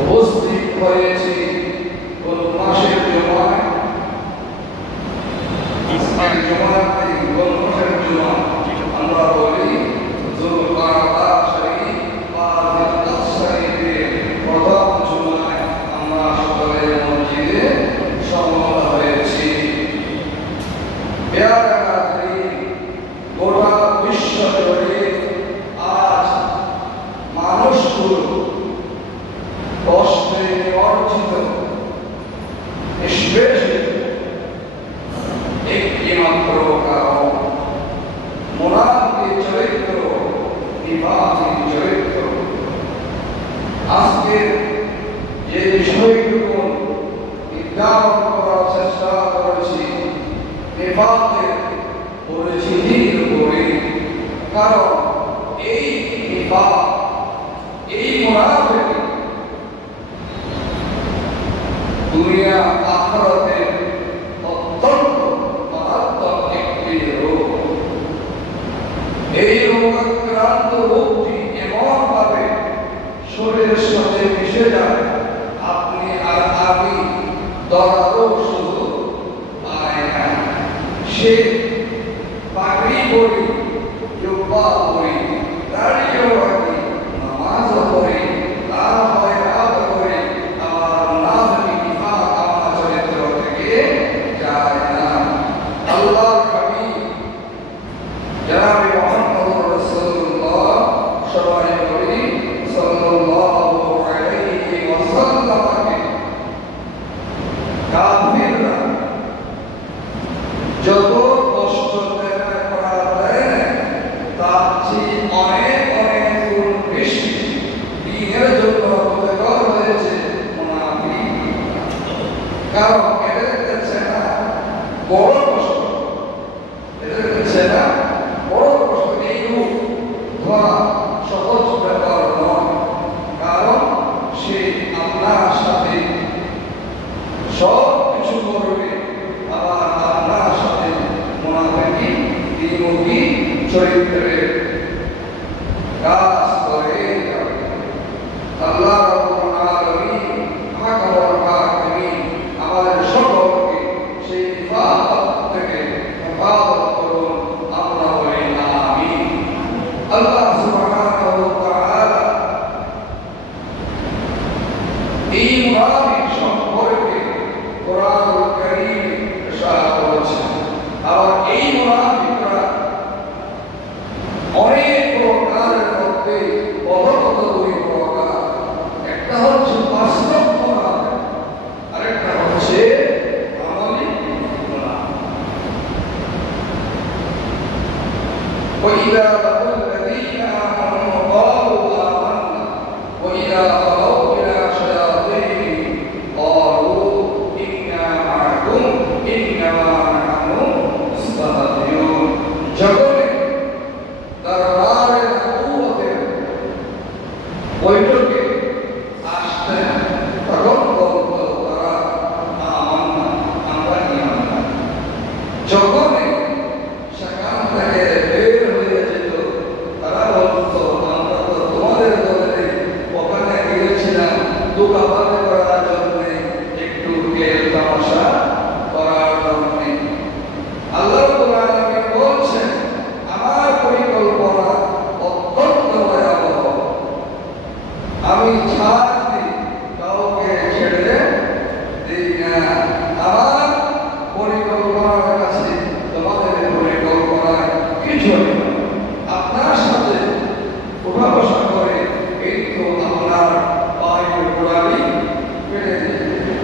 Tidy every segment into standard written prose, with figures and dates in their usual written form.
উপস্থিত হয়েছি বিশেষ একটি মাত্র কারণ মুনাফিকের চরিত্র, নিফাকের চরিত্র। আজকে যে বিষয়টুকু নির্ধারণ করার চেষ্টা করেছি নিফাকের পরিচিতির উপরে, কারণ এই নিফাক, এই মুনাফিক দুনিয়া আখিরাতের অত্যন্ত মারাত্মক একটি রোগ। এই রোগাক্রান্ত রোগটি এমন ভাবে শরীরের সাথে মিশে যায়, আপনি আর আমি ধরারও সুযোগ পায় না। সে পাগড়ি পরি, জুব্বা পরি, দাড়িও রাখি, নামাজও পড়ি, তার হয় রাত করে আমার মুনাফিক নিফাক আমার চরিত্র থেকে যায় না। আল্লাহর হাবিব জনাব মুহাম্মদুর রাসূলুল্লাহ সাল্লাল্লাহু আলাইহি ওয়াসাল্লামকে কাফিররা যত কষ্ট দেয় তার চেয়ে অনেক অনেক গুণ বেশি দিনের জন্য ক্ষতিকর হয়েছে মুনাফিক। কারণ এদের কাছে না বড় কষ্ট, এদের কাছে না বড় কষ্ট, এই রূপ ধোয়া সহজ ব্যাপার নয়। কারণ সে আল্লাহর সাথে সব কিছু করবে, আবার আল্লাহর সাথে মুনাফিক দ্বিমুখী চরিত্রের কাজ করে যাবে। আল্লাহ রাব্বুল আলামিন হাকামুল হাকিমিন আমাদের সকলকে সেই নিফাক থেকে হেফাজত করুন, আমরা বলি আমিন। আল্লাহ সুবহানাহু ওয়া তাআলা এই মুনাফিক সম্পর্কে কোরআনুল কারীম ইরশাদ করেছেন। আর এই মুনাফিকরা অনেক প্রকারের মধ্যে অবগত দুই প্রকার। একটা হচ্ছে বাস্তব মুনাফিক, আরেকটা হচ্ছে আমলি মুনাফিক। وإذا لقوا الذين آمنوا قالوا آمنا وإذا خلوا إلى شياطينهم قالوا إنا معكم إنما نحن مستهزئون। জগতে দরবারে নবুয়তের বৈঠকে আসতেন, তখন বলতো তারা আমান্না, আমরা ঈমান। যখনই সেখান থেকে বের হয়ে যেত তারা বলতো আমরা তো তোমাদের দলে ওখানে গিয়েছিলাম দোকাবাজি করার জন্য, একটু খেল তামাশা করার জন্য। আল্লাহ রাব্বুল আলামিন বলছেন আমার পরিকল্পনা অত্যন্ত ভয়াবহ। আমি ছাড় দিই, কাউকে ছেড়ে দিই না। আমার পরিকল্পনার কাছে তোমাদের পরিকল্পনায় কিছু নেই। আপনার সাথে উঠা বসা করে এই তো আপনার পায়ের গোড়ালি কেটে দিয়েছে।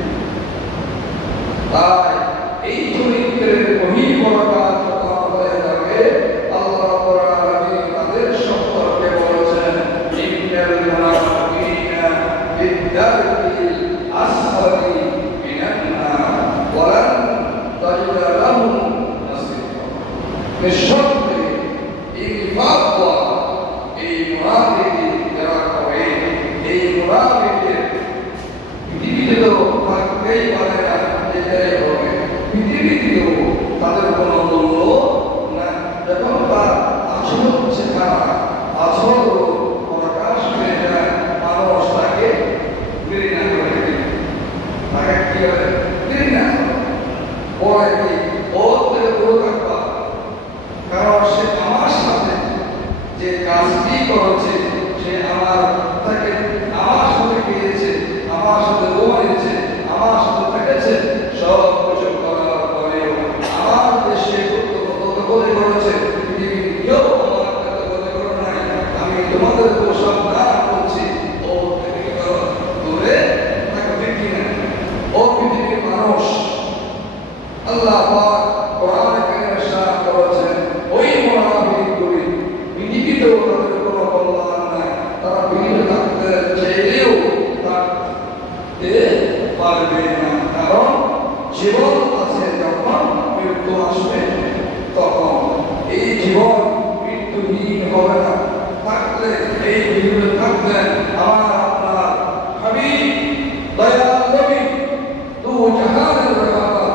তাই এই চরিত্রের বহিঃপ্রকাশ যখন হয়ে যাবে, আল্লাহ রাব্বুল আলামিন তাদের সম্পর্কে বলেছেন ইন্নাল মুনাফিকিনা ফিদ-দারকিল আসফালি মিনান নার ওয়া লান তাজিদা লাহুম নাসীরা। নিঃসন্দেহে এই নিফাক এই মুনাফিকি যারা করে, এই মুনাফিকের পৃথিবীতে তো থাকতেই পারে না, যেটাই হবে পৃথিবীতেও তাদের কোনো মূল্য না। যখন তার আচরণ হচ্ছে খারাপ, আচরণ প্রকাশ হয়ে যায়, মানুষ তাকে ঘৃণা করে, তাকে কি করে ঘৃণা করে কি ওর থেকে দূরে থাকবা। কারণ সে আমার সাথে যে কাজটি করেছে, সে আমার তাকে আমার সাথে গিয়েছে, আমার সাথে ঘুমিয়েছে, আমার সাথে থেকেছে, সব কিছু করার পরেও আমার দেশে কত করে করেছে, পৃথিবীর কেউ আমার কাছে করে নাই। আমি তোমাদের পোশাক না করছি, ও থেকে দূরে তাকে দেখি না। ও পৃথিবীর মানুষ আল্লাহ পাক কোরআনে কারিমে ইরশাদ করেছেন ওই মুনাফিকগুলি পৃথিবীতেও তাদের কোনো কল্যাণ নাই, তারা পৃথিবীতে থাকতে চাইলেও থাকতে পারবে না, কারণ জীবন আছে যখন মৃত্যু আসবে তখন। এই জীবন মৃত্যুহীন হবে না, থাকলে এই পৃথিবীতে থাকলেন আমার আপনার হাবিব দয়াল নবী দু জাহানের রাহবা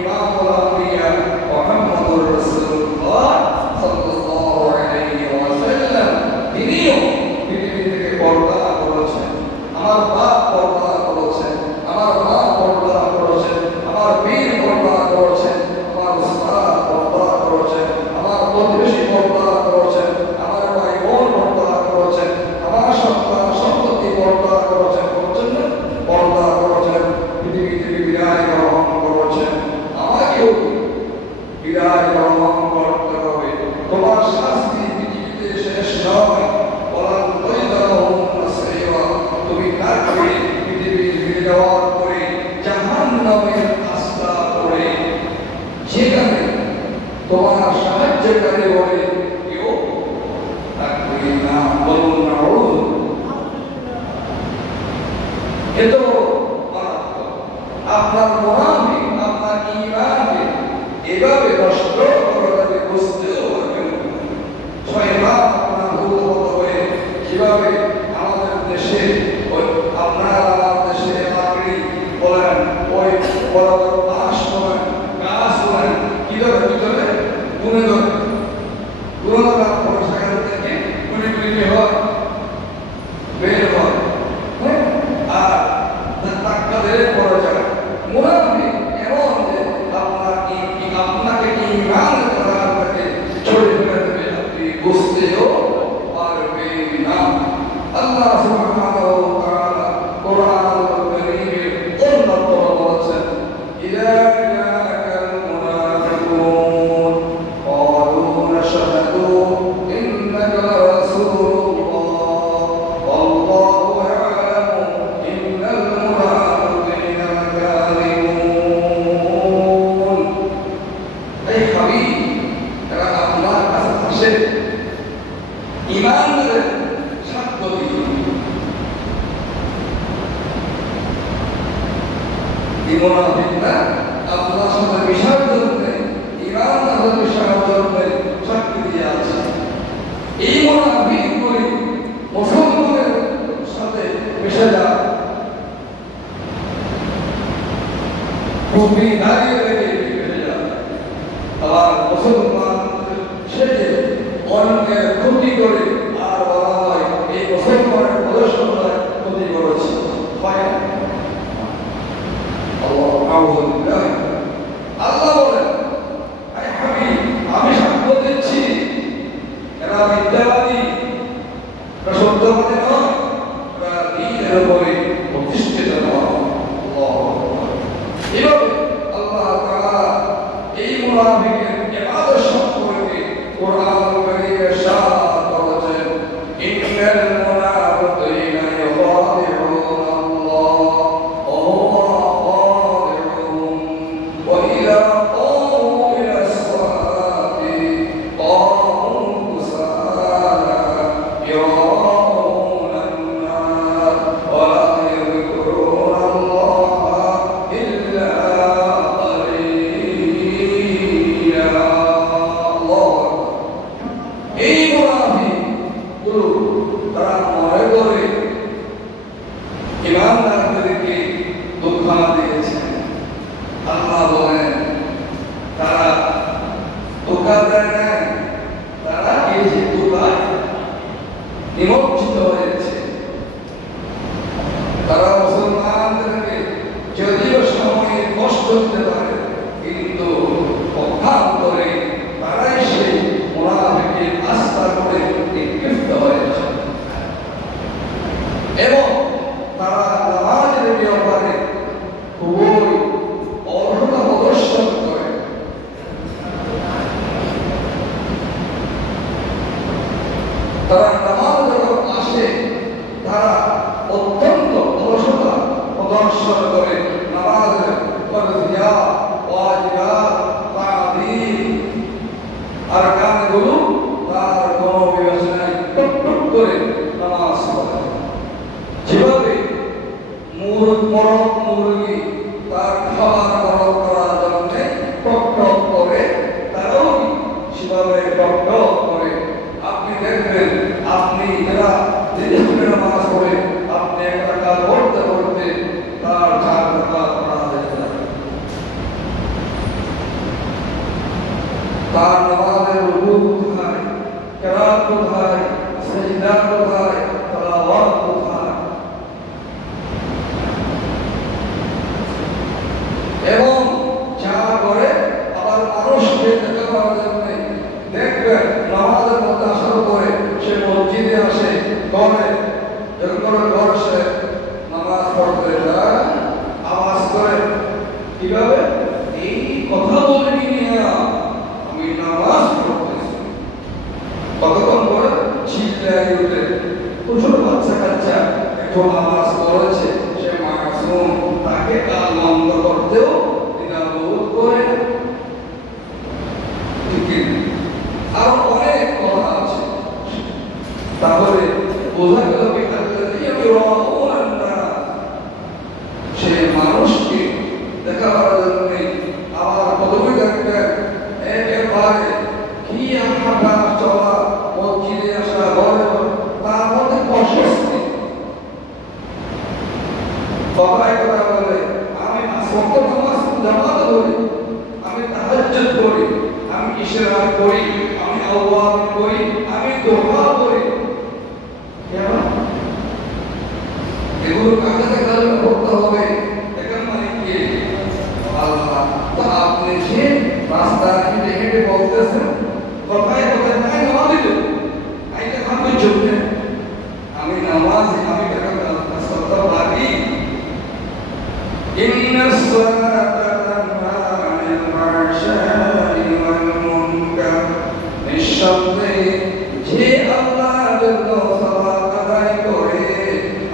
ইমামুল আম্বিয়া মুহাম্মদুর রাসূলুল্লাহ সাল্লাল্লাহু আলাইহি ওয়াসাল্লাম। তিনিও পৃথিবী থেকে পর্দা করেছেন, আমার বাপ পর্দা করেছেন, আমার মা পর্দা করেছেন, আমার বীর পর্দা করেছেন, আমার উস্তাদ পর্দা করেছেন, আমার প্রতিবেশী পর্দা করেছেন, আমার ভাই বোন পর্দা করেছেন, আমার সন্তান সন্ততি পর্দা করেছেন, পর্দা করেছেন, পৃথিবী থেকে বিদায় গ্রহণ করেছেন। আমাকেও বিদায় গ্রহণ করতে হবে। তোমার শাস্তি পৃথিবীতে শেষ নয়, বলার তুমি তাকে পৃথিবী ফিরে যাওয়ার পরে জাহান্নামের আস্থা পড়ে সেখানে তোমার সাহায্যকারী বলে কেউ থাকবে না। বলুন না এত মারাত্মক। আপনার মুনাফিক আপনার ঈমানকে এভাবে নষ্ট করে দেবে, বুঝতেও পারবেন না। শয়তান আপনার ভূত হয়ে কিভাবে আমাদের দেশে আপনার আমার দেশে মাগরি বলেন, ওই বড় বড় বাঁশ বলেন, গাছ বলেন, কি ধরে ভিতরে গুনে ধরে গুনে ধরার পরে সেখান থেকে গুলি গুলি হয় বের হয়, আর তাদের পরে যায়। মুনাফিক এমন যে আপনাকে ঈমান করার থেকে ছড়িয়ে ফেলে দেবে, আপনি বুঝতেও পারবেন না। আল্লাহ সুবহানাহু ওয়া তাআলা কোরআনুল কারীমে অন্যতম বলেছেন ইযা জাআকাল মুনাফিকুন ক্বালু নাশহাদু ইন্নাকা রাসূলুল্লাহ ওয়াল্লাহু ইয়ালামু ইন্নাল মুনাফিকিনা লাকাযিবুন। এই হাবিব এরা আপনার কাছে আসে ঈমানের সাক্ষ্য দিয়ে। এই মুনাফিকরা আপনার সাথে মিশার জন্য, ঈমানের সাথে মিশার জন্য সাক্ষী দিয়ে আছে। এই মুনাফিকগুলি মুসলমানের সাথে মিশে যায়, খুবই দাঁড়িয়ে রেখে মিশে যায়, আবার মুসলমান সেজে অন্যের ক্ষতি করে আর বলা হয় এই মুসলমানের প্রদর্শনটায় ক্ষতি করেছে। আল্লাহ বলেন আমি সাক্ষ্য দিচ্ছি এরা মিথ্যাবাদী, এরা সত্যবাদী নয়, এরা দ্বীনের উপরে প্রতিষ্ঠিত নয়। এভাবে আল্লাহ তাআলা এই মুনাফিকের ইবাদত সম্পর্কে কোরআনুল কারীমে ইরশাদ করেছেন ইন্নাল মুনাফিকিনা ইউখাদি'উনা আল্লাহ ওয়া হুয়া খাদি'ুহুম ওয়া ইযা ক্বামু ইলাস সালাতি ক্বামু কুসালা يراءون الناس ولا يذكرون الله إلا قليلا. الله এই মুনাফিকগুলো তারা মনে করে ইমানদারদেরকে দুঃখ দিয়েছে। আল্লাহ বলেন তারা ধোঁকা দেয় না, তারা এই যে ধোঁকায় নিমজ্জিত হয়েছে। তারা মুসলমানদেরকে যদিও সময়ে কষ্ট দিতে পারে, কিন্তু পক্ষান্তরে তারাই সেই মুনাফিকের আস্থা করে নিক্ষিপ্ত হয়েছে এবং তারা নামাজের ব্যাপারে খুবই অলসতা প্রদর্শন করে। তারা নামাজ যখন আসে তারা অত্যন্ত অলসতা প্রদর্শন করে নামাজের ফরজিয়াত কোথায়, সিজদা কোথায়, তেলাওয়াত কোথায়। এবং যা করে আবার মানুষকে দেখা পাওয়ার জন্য দেখবেন নামাজের মধ্যে আসার পরে সে মসজিদে আসে, ঘরে যখন ঘর সে নামাজ পড়তে যায় আওয়াজ করে কিভাবে এই কথা বলবি না আমি নামাজ পড়তেছি, কতক্ষণ পরে চিল্লায় উঠে প্রচুর বাচ্চা কাচ্চা একটু আওয়াজ করেছে, সে মাসুম, তাকে কান বন্ধ করতেও দ্বিধাবোধ করে। আরো অনেক কথা আছে। তাহলে বোঝা গেল সে মানুষকে দেখা করার জন্য আবার পদবী দেখবেন একেবারে কি হাঁটা চলা মসজিদে আসা ঘরে তার মধ্যে প্রশস্তি। বাবাই কথা বলে আমি সত্য নামাজ জামাত করি, আমি তাহাজ্জুদ করি, আমি ইশরাক করি, আমি আওয়াজ করি, আমি দোয়া করি। কেন এগুলো কাকে দেখালে করতে হবে? এখন মানে কি আল্লাহ তো আপনি যে রাস্তা হেঁটে হেঁটে বলতেছেন কোথায় কোথায় নাই নামাজ দিল আইটা খাবে চলবে আমি নামাজ আমি কেন সত্য পারি। ইন্নাস সালাতা তানহা আনিল ফাহশাই ওয়াল মুনকার, নিঃসন্দেহে যে আল্লাহর জন্য সালাত আদায় করে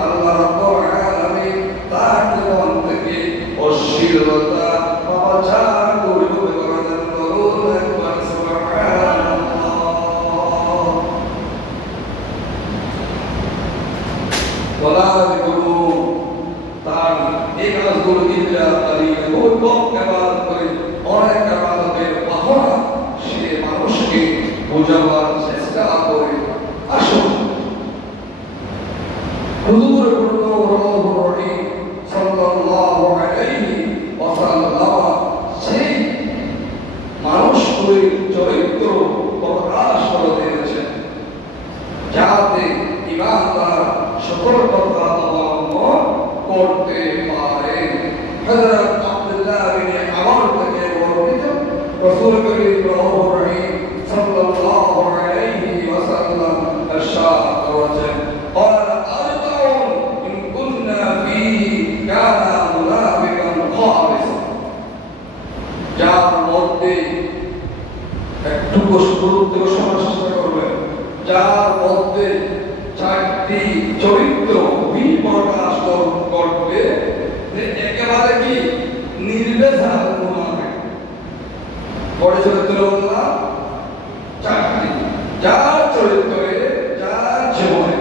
আল্লাহ রাব্বুল আলামিন তার জীবন থেকে অশ্লীলতা পাপাচার দূর করে দেন। বলুন একবার সুবহানাল্লাহ। বলার গুরু তার এই কাজগুলো ইল্লা তালিকা খুব কম ইবাদত করে অনেক ইবাদতের বাহনা সে মানুষকে বোঝাবার চেষ্টা করে। আসুন হুজুর রাউফুর রহিম সাল্লাল্লাহু আলাইহি ওয়াসাল্লাম সেই মানুষগুলির চরিত্র প্রকাশ করে দিয়েছেন যাতে ঈমানদার সকল কথা অবলম্বন করতে পারে। হযরত আব্দুল্লাহ বিন আমর থেকে বর্ণিত রাসূল করিম রাউফুর রহিম সাল্লাল্লাহু আলাইহি ওয়াসাল্লাম ইরশাদ করেছেন قال أربع إن كنا فيه كان منافقا خالصا। যার মধ্যে একটু গুরুত্ব সমস্যা করবেন, যার মধ্যে চারটি চরিত্র বিপ্রকাশ করবে একেবারে কি নির্বেজাল মুনাফিক। পরে চরিত্র বললাম চারটি, যার চরিত্রে যার জীবনে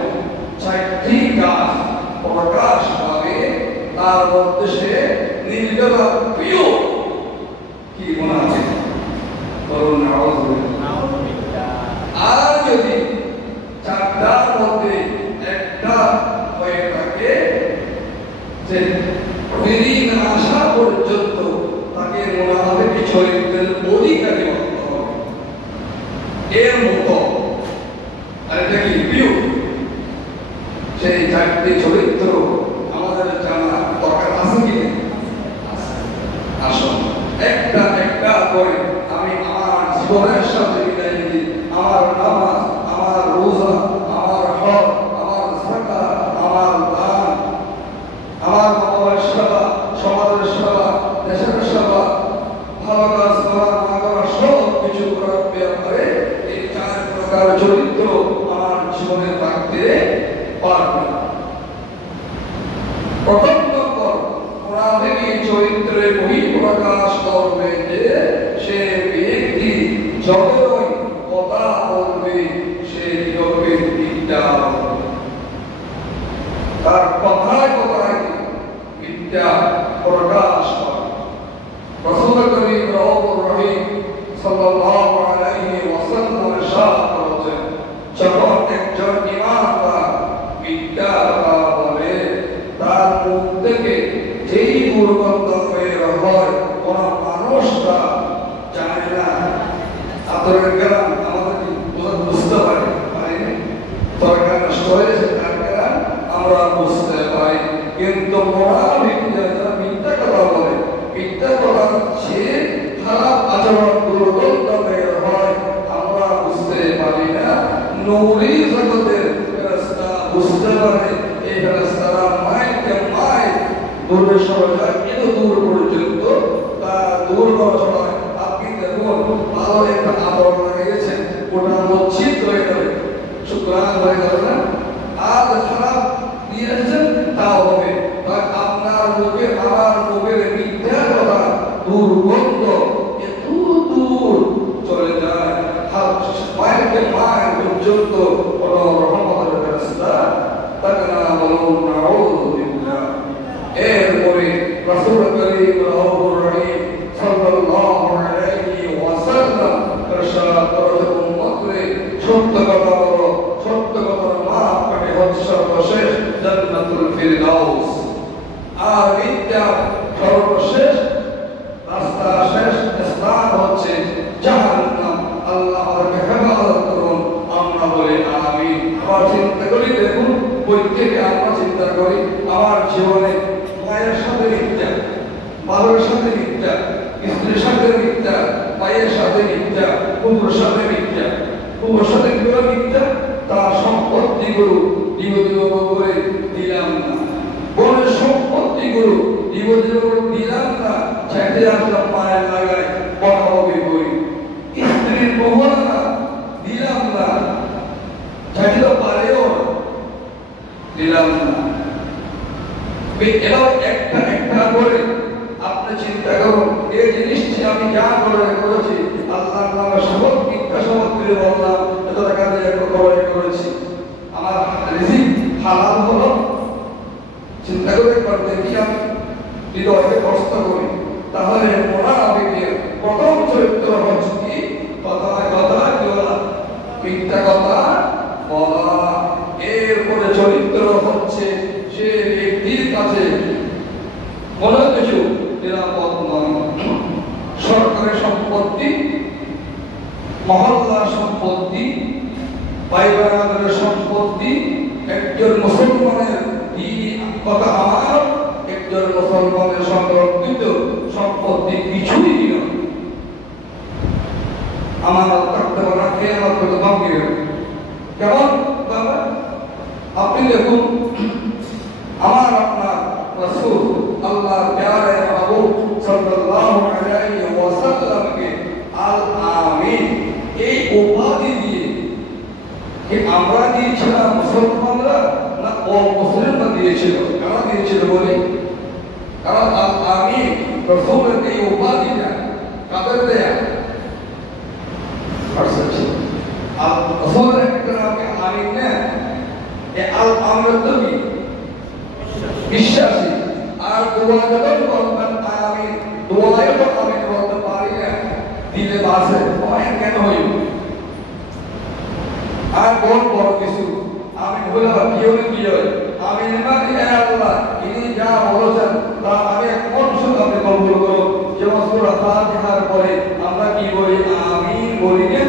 চারটি কাজ প্রকাশ পাবে তার মধ্যে সে নির্বেজাল প্রিয় কি মুনাফিক। বলুন নাউযুবিল্লাহ। আর যদি চারটার মধ্যে একটা হয়ে থাকে যে প্রতিদিন আসা পর্যন্ত তাকে মুনাফিকের চরিত্রের অধিকারী হতে হবে এর মতো। আর এটা কি প্রিয় সেই চারটি চরিত্র আমাদের জানা দরকার আছে কি? আসুন একটা একটা করে আমি আমার জীবনের সাথে মিলাই দিই। আমার নামাজ, আমার রোজা, আমার হজ, আমার যাকাত, আমার দান, আমার বাবার সেবা, সমাজের সেবা, দেশের সেবা, ভালো কাজ করা না করা সব কিছু করার ব্যাপারে এই চার প্রকার চরিত্র আমার জীবনে থাকতে পারবে। প্রথম নম্বর মুনাফিকের চরিত্রে বহিঃপ্রকাশ করবে যে সে ব্যক্তি যতই কথা বলবে সে নীরবে মিথ্যা বলবে, তার কথায় কথায় মিথ্যা প্রকাশ করে। রাসূল করিম রাউফুর রহিম সাল্লাল্লাহু আলাইহি ওয়াসাল্লাম ইরশাদ করেছেন যখন একজন ঈমানদার মিথ্যা কথা বলে তার মুখ থেকে যেই দুর্গন্ধ বের হয় কোন মানুষ তা জানে না। আপনাদের গ্রাম আমাদের বুঝতে পারে মিথ্যা, স্ত্রীর সাথে মিথ্যা, ভাইয়ের সাথে মিথ্যা, কুকুরের সাথে মিথ্যা, কুকুরের সাথে কিভাবে মিথ্যা, তার সম্পত্তিগুলো করে দিলাম না, বোনের সম্পত্তিগুলো দিলাম না, ছেটে আসলাম পায়ে লাগায় বকাবকি করি, স্ত্রীর মোহনা দিলাম না, ছেটে তো পারেও দিলাম না। এবার একটা একটা করে আপনি চিন্তা করুন, এই জিনিসটি আমি যা করেছি আল্লাহর নামে শপথ, মিথ্যা শপথ করে বললাম এত টাকা দিয়ে করেছি, আমার রিজিক হালাল হলো। চিন্তা করে একবার দেখি আমি হৃদয়কে কষ্ট করি, তাহলে মুনাফিকের প্রথম চরিত্র হচ্ছে কি? কথায় কথায় কি বলা? মিথ্যা কথা বলা। এরপরে চরিত্র হচ্ছে সে ব্যক্তির কাছে কোনো কিছু নিরাপদ নয়। সরকারের সম্পত্তি, মহল্লার সম্পত্তি, ভাই বাগানের সম্পত্তি, একজন মুসলমানের কথা আমার, একজন মুসলমানের সংরক্ষিত সম্পত্তি কিছুই নয়। আমার থাকতে পারা খেয়ে আমার কথা ভাঙিয়ে গেল। কেমন বাবা? আপনি দেখুন, আমার আপনার রাসূল আল্লাহর প্যারে মাহবুব সাল্লাল্লাহু আলাইহি ওয়াসাল্লামকে আল আমিন এই উপাধি দিয়ে কি আমরা দিয়েছিলাম মুসলমানরা না অমুসলিমরা দিয়েছিল? কারা দিয়েছিল বলি? কারণ আল আমিন রাসূলের এই উপাধিটা কাদের দেয়া? আল রাসূলের একটা নামকে আমিন না, এই আল আমিন তো কি বিশ্বাসী। আর দোয়া যখন করবেন আমিন, দোয়ায় তো আমিন বলতে পারি না, দিলে বাসে অনেক কেন হইব। আর বড় কিছু আমিন হলে কি হবে? কি হয়? আমিন মানে আল্লাহ ইনি যা বলেছেন তা আমি কোন শুধু আপনি কবুল করো। যেমন সূরা ফাতিহার পরে আমরা কি বলি? আমিন বলি না,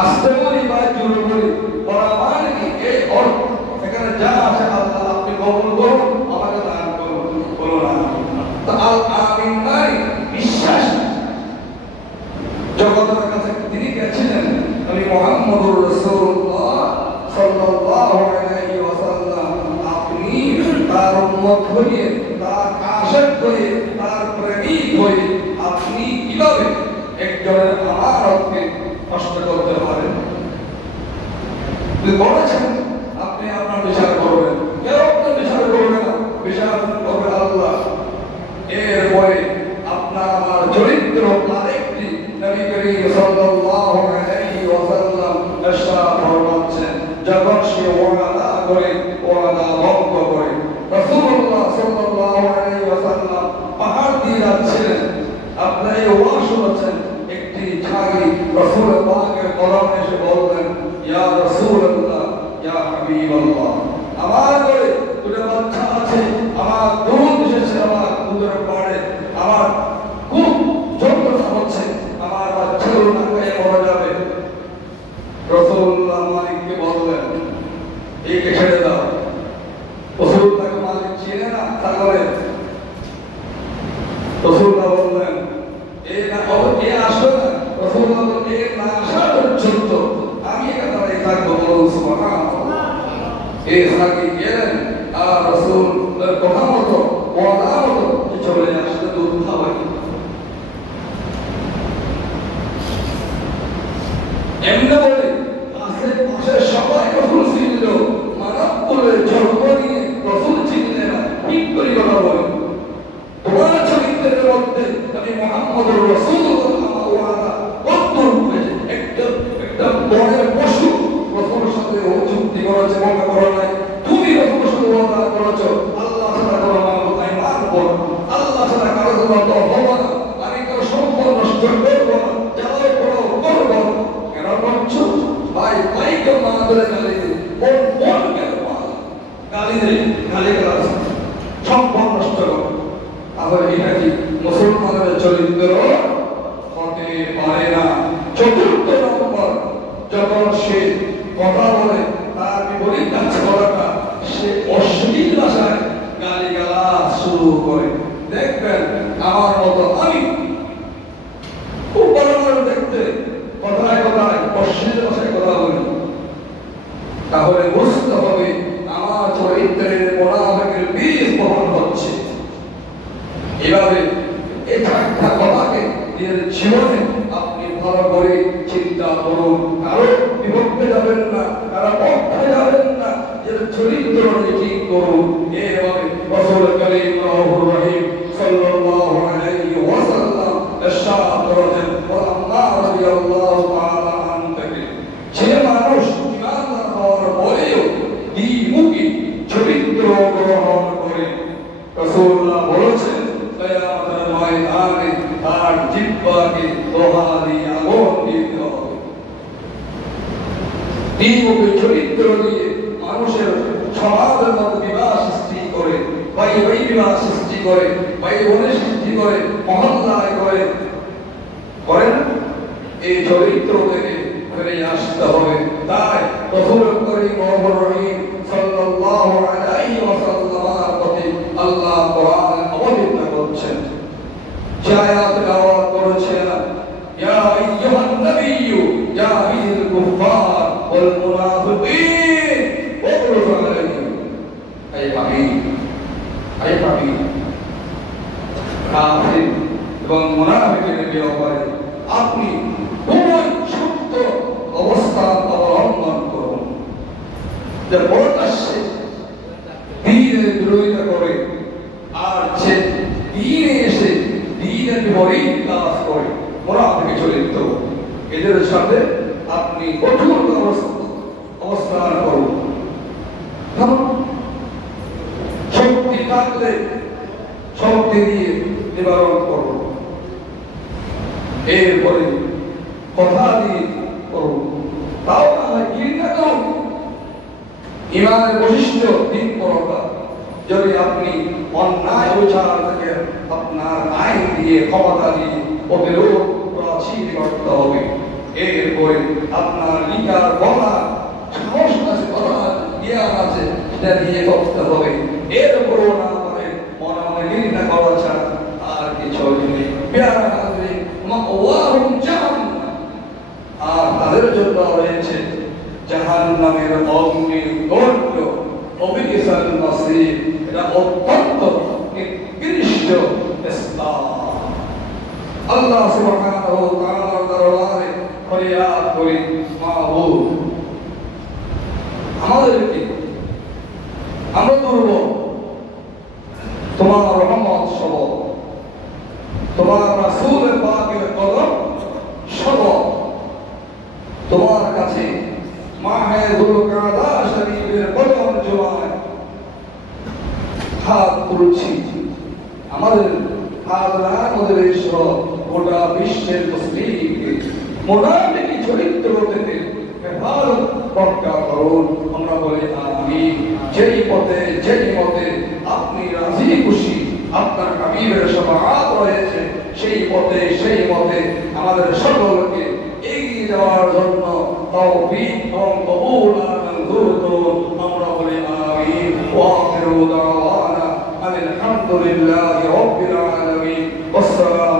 আস্তে বলি বা জোরে বলি, বলা মানে কি এই অর্থ এখানে যা আছে আল্লাহ আপনি কবুল করুন, আমাকে দান করুন, বলো না। তো আল আমিন মানে বিশ্বাস। জগতের কাছে তিনি গেছিলেন নবী মুহাম্মদুর রাসূলুল্লাহ সাল্লাল্লাহু আলাইহি ওয়াসাল্লাম, আপনি তার উম্মত হয়ে, তার আশিক হয়ে, তার প্রেমিক হয়ে আপনি কিভাবে একজনের আমানতকে নষ্ট করতে পারেন? বলেছেন আপনি আপনার বিচার করবেন, কেউ আপনার বিচার করবে না, বিচার করবে আল্লাহ। এরপরে আপনার আমার চরিত্র আরেকটি নবী করিম সাল্লাল্লাহু আলাইহি ওয়াসাল্লাম ইরশাদ ফরমাচ্ছেন, যখন সে ওয়াদা করে ওয়াদা ভঙ্গ করে। রাসূলুল্লাহ সাল্লাল্লাহু আলাইহি ওয়াসাল্লাম পাহাড় দিয়ে যাচ্ছিলেন, আপনারা এই ওয়াজ শুনেছেন, একটি ছাগি রাসূল পাকের কদমে এসে বললেন, ইয়া রাসূলুল্লাহ, ইয়া হাবিবাল্লাহ, আমার ঘরে দুটো বাচ্চা আছে, আমার দুধ এসেছে, আমার দুধের পাড়ে আমার খুব যন্ত্রণা হচ্ছে, আমার বাচ্চাগুলো না খেয়ে মরে যাবে। রাসূলুল্লাহ মালিককে বললেন, একে ছেড়ে দাও। রাসূল তাকে মালিক চিনে না, তাহলে রাসূলুল্লাহ বললেন, এ না এ আসবে না। রাসূলুল্লাহ বললেন, এ না আসা পর্যন্ত আমি এখানে থাকবো। বলুন সুবহানাল্লাহ। এই সাকি গেলেন আর রাসূলের কথা মতো ওয়াদা মতো চলে আসলে দুধ খাওয়াই। এমনি বলে আশেপাশে সবাই রাসূল ছিল, মানব বলে জন্ম নিয়ে রাসূল চিনলে না, ঠিক করে কথা বলে। তোমার চরিত্রের মধ্যে নবী মুহাম্মদুর রাসূলুল্লাহ ওয়াদা কত হয়েছে। একটা বনের পশু রাসূলের সাথে ও চুক্তি করেছে, মনে করো নাই তুমি রাসূলের সাথে ওয়াদা করেছো, আল্লাহ ছাড়া কোনো মাবুদ নাই, মানব না, আল্লাহ ছাড়া কারো জন্য তো হবে না, আমি কারো সম্পদ নষ্ট করবো না, যাও করো করবো না। কেন করছো ভাই? ভাইকে মা ধরে গালি দিই, বোন বোনকে গালি দিই, গালি করা সম্পদ নষ্ট করো। তাহলে এটা কি মুসলমানের চরিত্র হতে পারে না। চতুর্থ নম্বর, যখন সে কথা বলে তার বিপরীত কাজ করাটা, সে অশ্লীল ভাষায় গালিগালাজ শুরু করে। দেখবেন আমার মতো আমি খুব ভালো করে দেখতে কথায় কথায় অশ্লীল ভাষায় কথা বলি, তাহলে বুঝতে হবে আমার চরিত্রের মুনাফিকের বীজ বপন হচ্ছে। এভাবে এটা একটা কথাকে নিজের জীবনে আপনি ভালো করে চিন্তা করুন। কারো বিপক্ষে যাবেন না, কারো পক্ষে যাবেন না, নিজের চরিত্র ঠিক করুন। এভাবে রাসূল করিম রাউফুর রহিম সাল্লাল্লাহু আলাইহি ওয়াসাল্লাম ইরশাদ করেছেন, আম্মা রাদিয়াল্লাহু তাআলা আনহু, যে মানুষ ইমানদার হওয়ার পরেও দ্বিমুখী চরিত্র গ্রহণ করে, রাসূলুল্লাহ বলেছেন কিয়ামতের ময়দানে তার জিহ্বাকে লোহা দিয়ে আগুন দিতে হবে। দ্বিমুখী চরিত্র দিয়ে মানুষের সমাজের মধ্যে বিবাদ সৃষ্টি করে, ভাই ভাই বিবাদ সৃষ্টি করে, ভাই বোনের সৃষ্টি করে, মহল্লায় করে করেন। এই চরিত্র থেকে ফিরে আসতে হবে। তাই রাসূল করিম সাল্লাল্লাহু আলাইহি ওয়াসাল্লামের প্রতি আল্লাহ কোরআন অবতীর্ণ করছেন, যে আয়াত তেলাওয়াত করেছেন, ইয়া আইয়ুহান নাবিয়্যু জাহিদুল কুফার ওয়াল মুনাফিকিন ওয়াগলুজ আলাইহিম। এই ভাবি কাফির এবং মুনাফিকের ব্যাপারে আপনি খুবই সত্য অবস্থান অবলম্বন করুন, যে প্রকাশ্যে দ্বীনের বিরোধিতা করে আর যে দ্বীনে এসে দ্বীনের বিপরীত কাজ করে মুনাফিক চরিত্র, এদের সাথে আপনি কঠোর অবস্থান করুন। শক্তি থাকলে শক্তি দিয়ে নিবারণ করুন, এরপরে কথা দিয়ে করুন, তাও না হয় ঘৃণা করুন। ইমানের বৈশিষ্ট্য দিন পরতা, যদি আপনি অন্যায় বিচার থেকে আপনার আইন দিয়ে ক্ষমতা দিয়ে প্রতিরোধ প্রাচীর করতে হবে। এরপরে আপনার লিখার বলা সাহস আছে, কথা জ্ঞান আছে, সেটা দিয়ে করতে হবে। এরপরও না পারে মনে মনে ঘৃণা করা ছাড়া আর কিছু নেই। আর তাদের জন্য রয়েছে জাহান্নামের অগ্নির দণ্ড, অবিসাল নসিব। এটা অত্যন্ত নিকৃষ্ট স্থান। আল্লাহ সুবহানাহু ওয়া তাআলার দরবারে ফরিয়াদ করি, মাবুদ আমাদেরকে, আমরা দুর্বল, তোমার রহমত সবল, তোমার রাসূলের পাকের কদম সবল, তোমার কাছে মাহে যুলকাদা শরীফের প্রথম জুমায় হাত তুলছি। আমাদের হাজরাত আমাদের ঈশ্বর গোটা বিশ্বের মুসলিমকে মুনাফিক চরিত্র থেকে হেফাজত রক্ষা করুন। আমরা বলি আমিন। যেই পথে যেই মতে আপনি রাজি খুশি, আপনার হাবিবের শাফাআত রয়েছে, সেই পথে সেই মতে আমাদের সকলকে এগিয়ে যাওয়ার জন্য তৌফিক এবং কবুল মঞ্জুর করুন। আমরা বলি আমিন। ওয়া আখিরু দাওয়ানা আলহামদুলিল্লাহি রাব্বিল আলামিন।